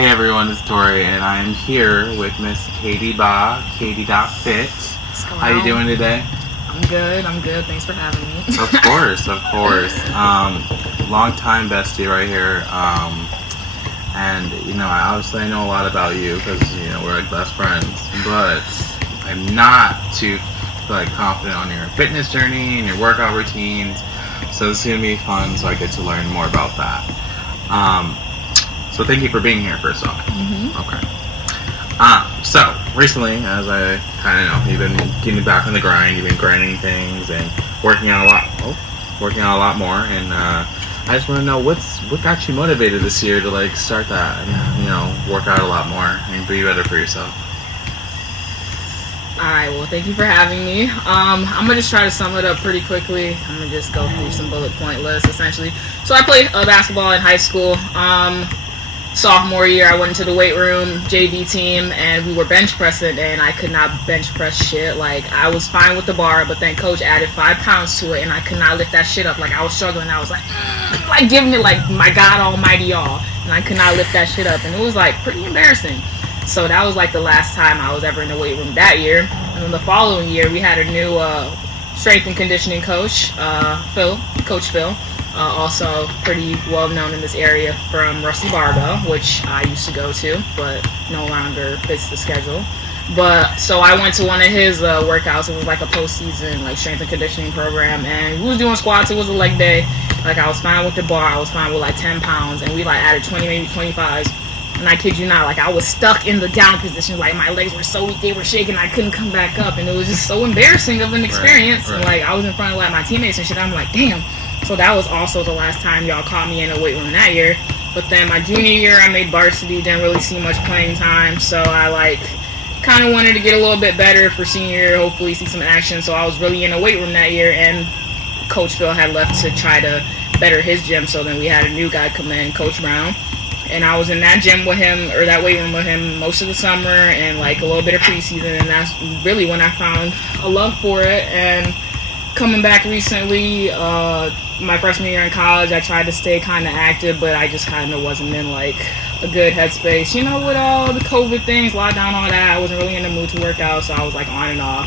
Hey everyone, it's Tori, and I am here with Miss Katie Ba, Katie.fit. How you doing today? I'm good. Thanks for having me. Of course. Long time bestie right here. And I know a lot about you because we're like best friends, but I'm not too confident on your fitness journey and your workout routines. So this is gonna be fun, so I get to learn more about that. So thank you for being here, first off. Okay. So recently, as I kind of know, you've been getting back on the grind. You've been grinding things and working out a lot more. And I just want to know what got you motivated this year to start that and work out a lot more and be better for yourself. Alright, well, thank you for having me. I'm going to just try to sum it up pretty quickly. I'm going to just go through some bullet point lists, essentially. So I played basketball in high school. Sophomore year, I went into the weight room, JV team, and we were bench pressing, and I could not bench press shit. I was fine with the bar, but then coach added 5 pounds to it, and I could not lift that shit up. I was struggling. I was giving it my God almighty all, and I could not lift that shit up, and it was pretty embarrassing. So that was the last time I was ever in the weight room that year. And then the following year, we had a new strength and conditioning coach, Coach Phil. Also pretty well known in this area from Rusty Barbell, which I used to go to, but no longer fits the schedule. So I went to one of his workouts. It was a postseason strength and conditioning program, and we was doing squats. It was a leg day. I was fine with the bar. I was fine with 10 pounds, and we added 20, maybe 25s. And I kid you not, I was stuck in the down position. My legs were so weak, they were shaking. I couldn't come back up, and it was just so embarrassing of an experience. Right. And I was in front of my teammates and shit. I'm damn. So that was also the last time y'all caught me in a weight room that year. But then my junior year, I made varsity. Didn't really see much playing time, so I kind of wanted to get a little bit better for senior year. Hopefully, see some action. So I was really in a weight room that year, and Coach Phil had left to try to better his gym. So then we had a new guy come in, Coach Brown. And I was in that gym with him, or that weight room with him, most of the summer and a little bit of preseason. And that's really when I found a love for it. And coming back recently, my freshman year in college, I tried to stay kind of active, but I just kind of wasn't in a good headspace. With all the COVID things, lockdown, all that, I wasn't really in the mood to work out, so I was on and off.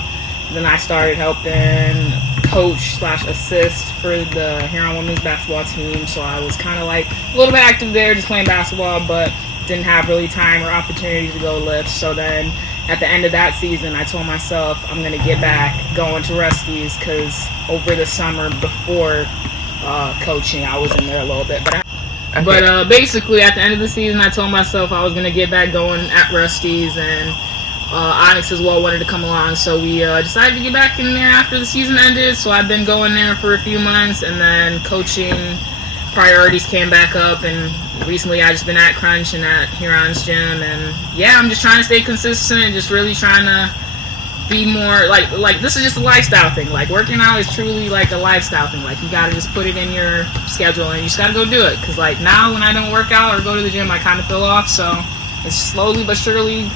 Then I started helping coach/assist for the Huron women's basketball team, so I was kind of a little bit active there, just playing basketball, but didn't have really time or opportunity to go lift. So then at the end of that season, I told myself I'm going to get back going to Rusty's, because over the summer before coaching, I was in there a little bit. But basically, at the end of the season, I told myself I was going to get back going at Rusty's, and Onyx as well wanted to come along, so we decided to get back in there after the season ended. So I've been going there for a few months, and then coaching priorities came back up, and recently I just been at Crunch and at Huron's gym, and yeah, I'm just trying to stay consistent, just really trying to be more this is just a lifestyle thing. Working out is truly a lifestyle thing. You gotta just put it in your schedule, and you just gotta go do it, because now when I don't work out or go to the gym, I kind of feel off. So it's slowly but surely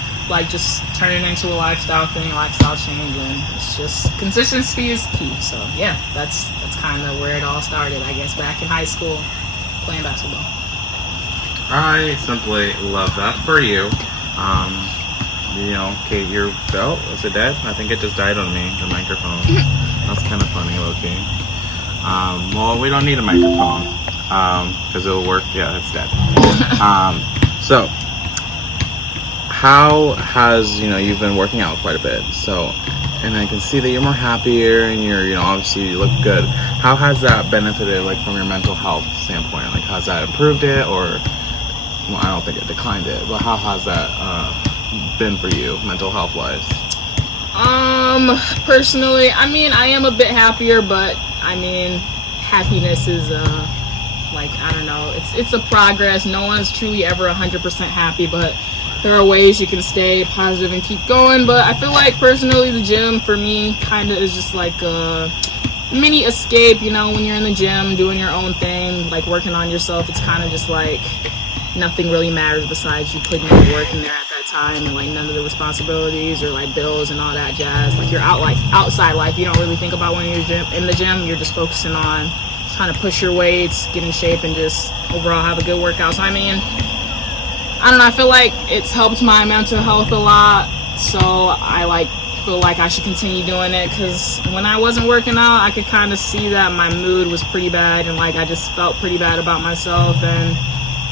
just turning into a lifestyle thing, lifestyle change, and it's just consistency is key. So yeah, that's kind of where it all started, I guess, back in high school playing basketball. I simply love that for you. Kate, your belt, is it dead? I think it just died on me, the microphone. That's kind of funny, low-key. Well, we don't need a microphone, because it'll work. Yeah, it's dead. So how has, you've been working out quite a bit, so, and I can see that you're more happier, and you're, obviously you look good. How has that benefited, from your mental health standpoint? Has that improved it, or, well, I don't think it declined it, but how has that been for you, mental health wise? Personally, I am a bit happier, but happiness is I don't know, it's a progress. No one's truly ever 100% happy, but there are ways you can stay positive and keep going. But I feel personally, the gym for me kind of is just a mini escape. When you're in the gym doing your own thing, working on yourself, it's kind of just nothing really matters besides you putting in work in there at that time, and none of the responsibilities or bills and all that jazz. You're outside life, you don't really think about when you're in the gym. You're just focusing on trying to push your weights, get in shape, and just overall have a good workout. So I don't know, I feel like it's helped my mental health a lot, so I like feel like I should continue doing it, because when I wasn't working out, I could kind of see that my mood was pretty bad, and like I just felt pretty bad about myself. And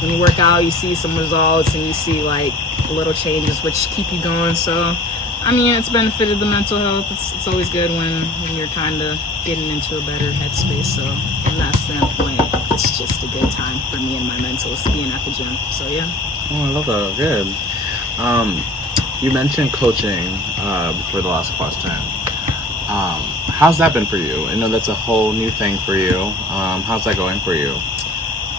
when you work out, you see some results and you see like little changes which keep you going. So I mean, it's benefited the mental health. It's always good when you're kind of getting into a better headspace. So from that standpoint, it's just a good time for me and my mentals being at the gym. So yeah. Oh, I love that. Good. You mentioned coaching before the last question. How's that been for you? I know that's a whole new thing for you. How's that going for you?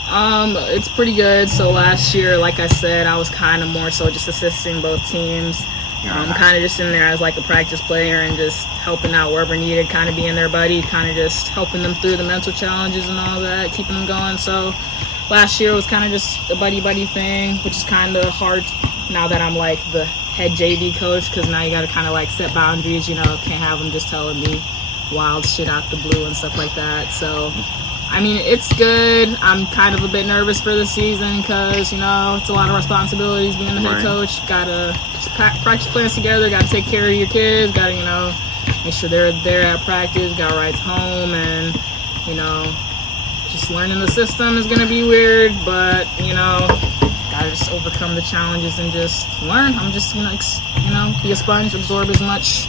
It's pretty good. So last year, like I said, I was kind of more so just assisting both teams. I'm kind of just in there as like a practice player and just helping out wherever needed, kind of being their buddy, kind of just helping them through the mental challenges and all that, keeping them going. So last year was kind of just a buddy thing, which is kind of hard now that I'm like the head JV coach, because now you got to kind of like set boundaries, you know, can't have them just telling me wild shit out the blue and stuff like that. So I mean, it's good. I'm kind of a bit nervous for the season because, you know, it's a lot of responsibilities being the head coach. Got to practice plans together, got to take care of your kids, got to, you know, make sure they're there at practice, got rides home, and, you know, just learning the system is going to be weird, but, you know, got to just overcome the challenges and just learn. I'm just going to, you know, be a sponge, absorb as much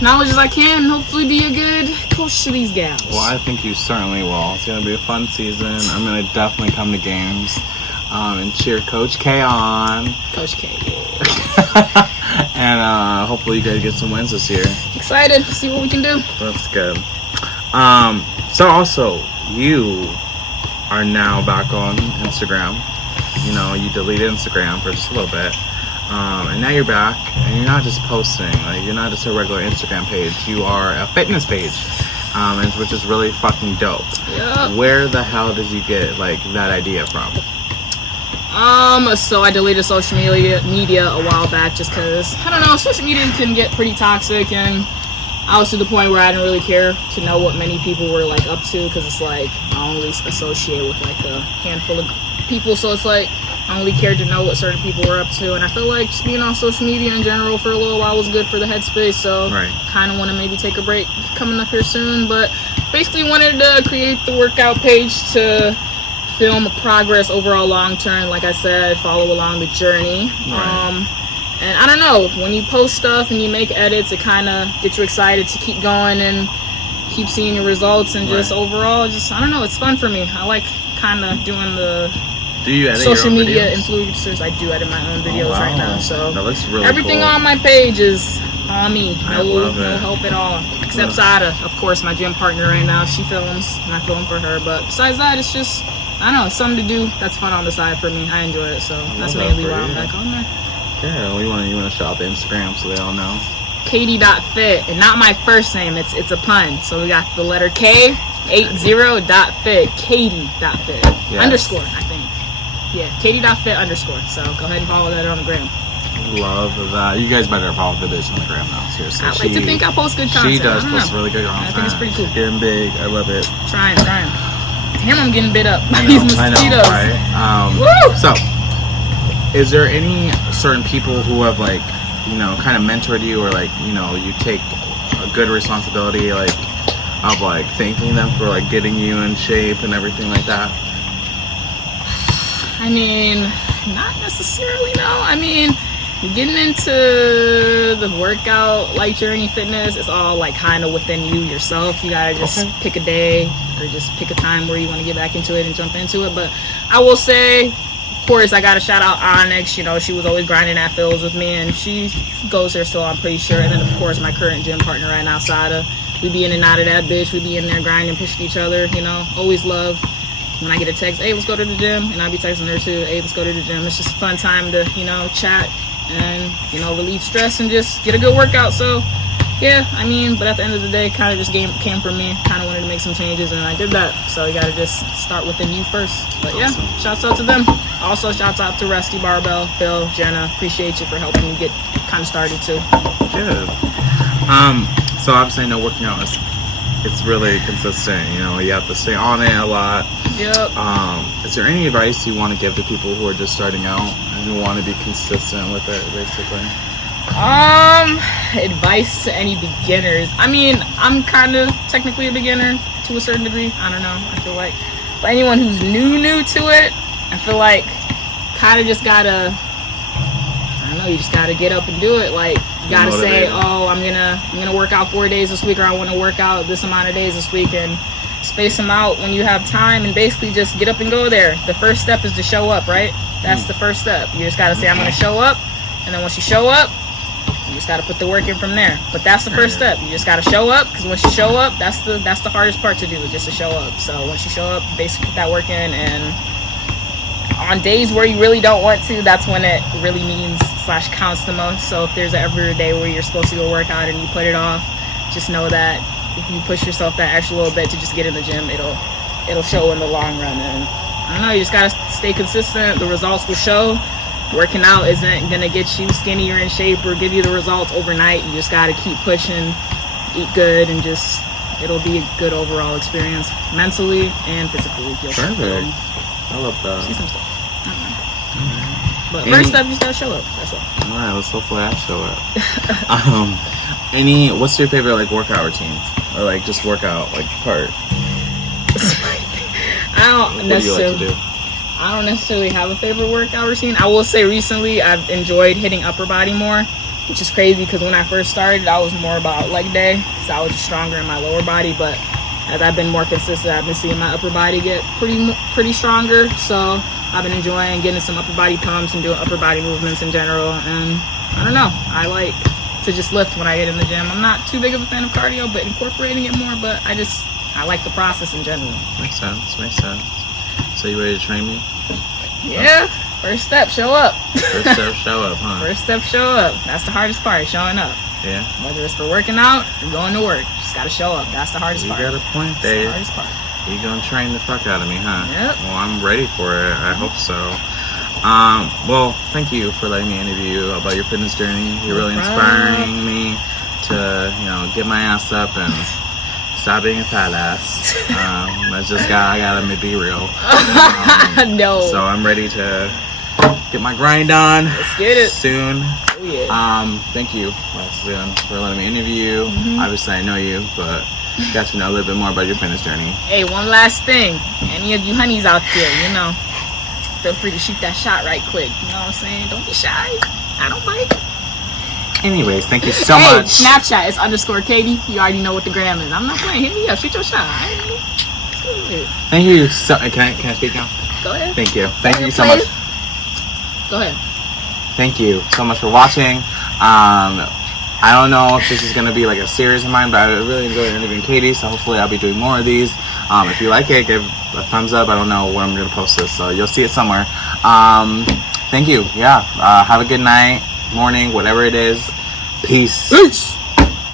knowledge as I can, and hopefully be a good coach to these gals. Well, I think you certainly will. It's going to be a fun season. I'm going to definitely come to games and cheer Coach K on. Coach K, yeah. And hopefully you guys get some wins this year. Excited to see what we can do. That's good. So also, you are now back on Instagram. You know, you deleted Instagram for just a little bit. And now you're back, and you're not just posting, like, you're not just a regular Instagram page, you are a fitness page, which is really fucking dope. Yeah. Where the hell did you get, like, that idea from? So I deleted social media a while back just because, I don't know, social media can get pretty toxic, and I was to the point where I didn't really care to know what many people were, like, up to, because it's like, I only associate with, like, a handful of people, so it's like, I only cared to know what certain people were up to, and I feel like just being on social media in general for a little while was good for the headspace, so kind of want to maybe take a break coming up here soon, but basically wanted to create the workout page to film progress overall long-term, like I said, follow along the journey. And I don't know, when you post stuff and you make edits, it kind of gets you excited to keep going and keep seeing your results, and just overall, just, I don't know, it's fun for me. I like kind of doing the Do you edit social your own media videos? influencers. I do edit my own videos right now, so that looks really everything cool. on my page is on me. I love No it. help at all, except Sada, of course, my gym partner right now. She films, and I film for her. But besides that, it's just, I don't know, it's something to do that's fun on the side for me. I enjoy it, so that's that mainly for why I'm you. back on there. Yeah, you want to shout out the Instagram so they all know. Katie.fit, and not my first name. It's a pun. So we got the letter K, 80.fit, Katie.fit, underscore, I think. Yeah, Katie.fit underscore. So go ahead and follow that on the gram. Love that. You guys better follow the bitch on the gram now. Seriously. I like to think I post good content. She does I don't post know. really good content. I think it's pretty cool. Getting big. I love it. Trying. Damn, I'm getting bit up by I these know, mosquitoes. right? Woo! So, is there any certain people who have, like, you know, kind of mentored you, or, like, you know, you take a good responsibility, like, of, like, thanking them for, like, getting you in shape and everything like that? I mean, not necessarily, no. I mean, getting into the workout, like, journey fitness, it's all, like, kind of within you yourself. You gotta just pick a day or just pick a time where you want to get back into it and jump into it. But I will say, of course, I gotta shout out Onyx. You know, she was always grinding at Phil's with me, and she goes there still, I'm pretty sure. And then, of course, my current gym partner right now, Sada. We be in and out of that bitch. We be in there grinding, pushing each other, you know. Always love when I get a text, hey, let's go to the gym. And I be texting her too, hey, let's go to the gym. It's just a fun time to, you know, chat and, you know, relieve stress and just get a good workout. So, yeah, I mean, but at the end of the day, kind of just came from me. Kind of wanted to make some changes, and I did that. So you got to just start within you first. But yeah, shouts out to them. Also, shouts out to Rusty, Barbell, Phil, Jenna. Appreciate you for helping me get kind of started too. Good. So obviously I know working out it's really consistent. You know, you have to stay on it a lot. Yep. Is there any advice you want to give to people who are just starting out and you want to be consistent with it, basically? Advice to any beginners. I mean, I'm kind of technically a beginner to a certain degree. I don't know. I feel like, but anyone who's new to it, I feel like kind of just gotta, I don't know, you just gotta get up and do it. Like, you gotta say, oh, I'm gonna work out 4 days this week, or I want to work out this amount of days this week, and space them out when you have time, and basically just get up and go there. The first step is to show up, right? That's the first step. You just gotta say, I'm gonna show up, and then once you show up, you just gotta put the work in from there. But that's the first step. You just gotta show up, because once you show up, that's the hardest part to do, is just to show up. So once you show up, basically put that work in, and on days where you really don't want to, that's when it really means / counts the most. So if there's ever a day where you're supposed to go work out and you put it off, just know that if you push yourself that extra little bit to just get in the gym, it'll show in the long run. And I don't know, you just gotta stay consistent. The results will show. Working out isn't gonna get you skinny or in shape or give you the results overnight. You just gotta keep pushing, eat good, and just it'll be a good overall experience, mentally and physically. Perfect. I love that. See some stuff. But first up, you just gotta show up. That's all. All right, let's hopefully I show up. What's your favorite like workout routines, or like just workout like part? I don't necessarily have a favorite workout routine. I will say recently I've enjoyed hitting upper body more, which is crazy because when I first started, I was more about leg day because I was just stronger in my lower body. But as I've been more consistent, I've been seeing my upper body get pretty stronger. So I've been enjoying getting some upper body pumps and doing upper body movements in general. And I don't know, I like to just lift when I get in the gym. I'm not too big of a fan of cardio, but incorporating it more. But I like the process in general. Makes sense. So you ready to train me? Yeah. First step, show up. First step, show up, huh? First step, show up. That's the hardest part, showing up. Yeah. Whether it's for working out or going to work, just gotta show up. That's the hardest part. You got a point there. That's the hardest part. You gonna train the fuck out of me, huh? Yep. Well, I'm ready for it. I hope so. Well, thank you for letting me interview you about your fitness journey. You're really inspiring me to, get my ass up and stop being a fat ass. I gotta be real. No. So I'm ready to get my grind on. Let's get it soon. Oh, yeah. Thank you, Susan, for letting me interview you. Obviously, I know you, but got to know a little bit more about your fitness journey. Hey, one last thing. Any of you honeys out there, feel free to shoot that shot right quick. You know what I'm saying? Don't be shy. I don't bite. Anyways, thank you so much. Snapchat is _Katie. You already know what the gram is. I'm not playing. Hit me up. Shoot your shot. Thank you so. Can I speak now? Go ahead. Thank you. Thank you so much. Go ahead. Thank you so much for watching. I don't know if this is going to be like a series of mine, but I really enjoyed interviewing Katie, so hopefully I'll be doing more of these. If you like it, give a thumbs up. I don't know when I'm going to post this, so you'll see it somewhere. Thank you. Yeah. Have a good night, morning, whatever it is. Peace.